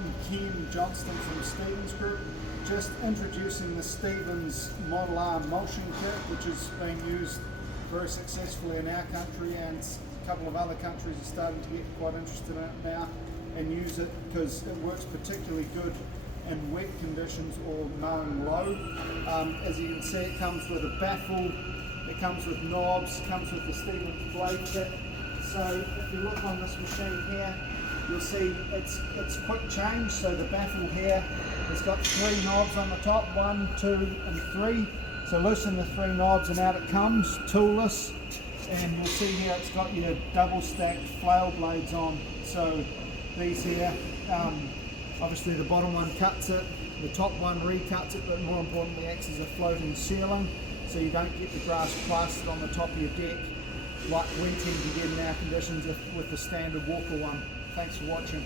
everyone, Ken Johnston from Stevens Group. Just introducing the Stevens Model R mulching kit, which is being used very successfully in our country, and a couple of other countries are starting to get quite interested in it now and use it because it works particularly good in wet conditions or mowing low. As you can see, it comes with a baffle, it comes with knobs, comes with the Stevens blade kit. So if you look on this machine here, you'll see it's quick change. So the baffle here has got 3 knobs on the top, 1, 2 and 3. So loosen the 3 knobs and out it comes, toolless. And you'll see here it's got your double stacked flail blades on. So these here, obviously the bottom one cuts it, the top one recuts it, but more importantly acts as a floating ceiling, so you don't get the grass plastered on the top of your deck like we tend to get in our conditions with the standard walker one. Thanks for watching.